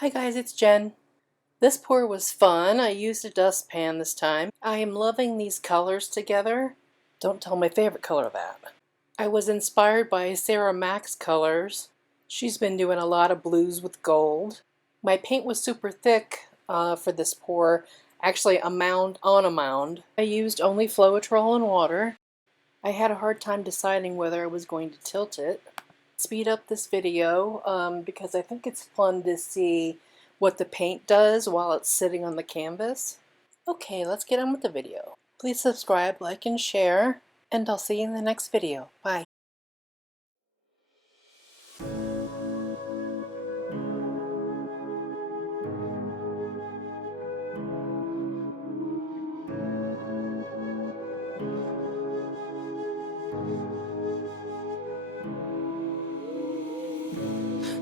Hi guys, it's Jen. This pour was fun. I used a dustpan this time. I am loving these colors together. Don't tell my favorite color that. I was inspired by Sarah Mack's colors. She's been doing a lot of blues with gold. My paint was super thick for this pour, actually a mound on a mound. I used only Floetrol and water. I had a hard time deciding whether I was going to tilt it. Speed up this video because I think it's fun to see what the paint does while it's sitting on the canvas. Okay, let's get on with the video. Please subscribe, like, and share, and I'll see you in the next video. Bye.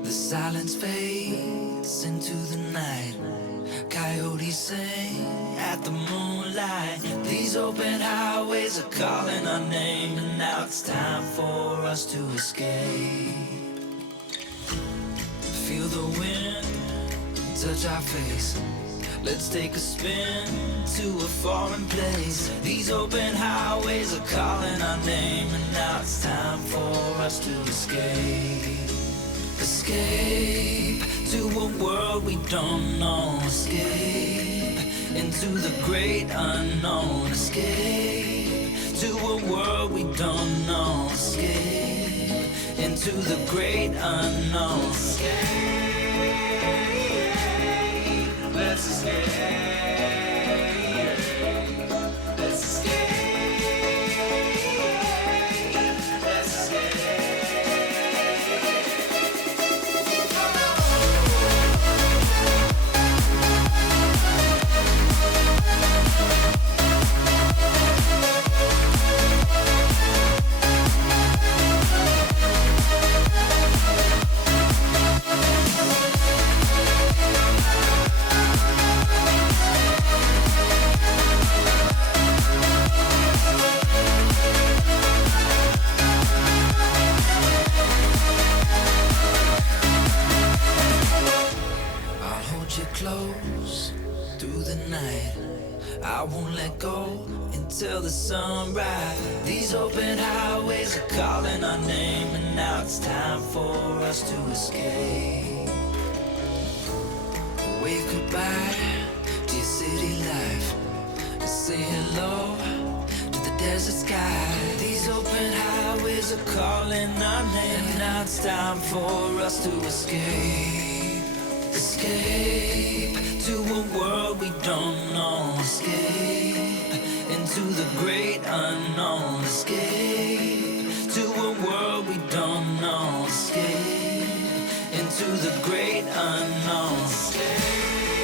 The silence fades into the night. Coyotes sing at the moonlight. These open highways are calling our name, and now it's time for us to escape. Feel the wind touch our face. Let's take a spin to a foreign place. These open highways are calling our name, and now it's time for us to escape. Escape to a world we don't know. Escape into the great unknown. Escape to a world we don't know. Escape into the great unknown. Escape, let's escape. Let's escape. Close through the night. I won't let go until the sunrise. These open highways are calling our name, and now it's time for us to escape. Wave goodbye to your city life and say hello to the desert sky. These open highways are calling our name, and now it's time for us to escape. Escape to a world we don't know. Escape into the great unknown. Escape to a world we don't know. Escape into the great unknown. Escape.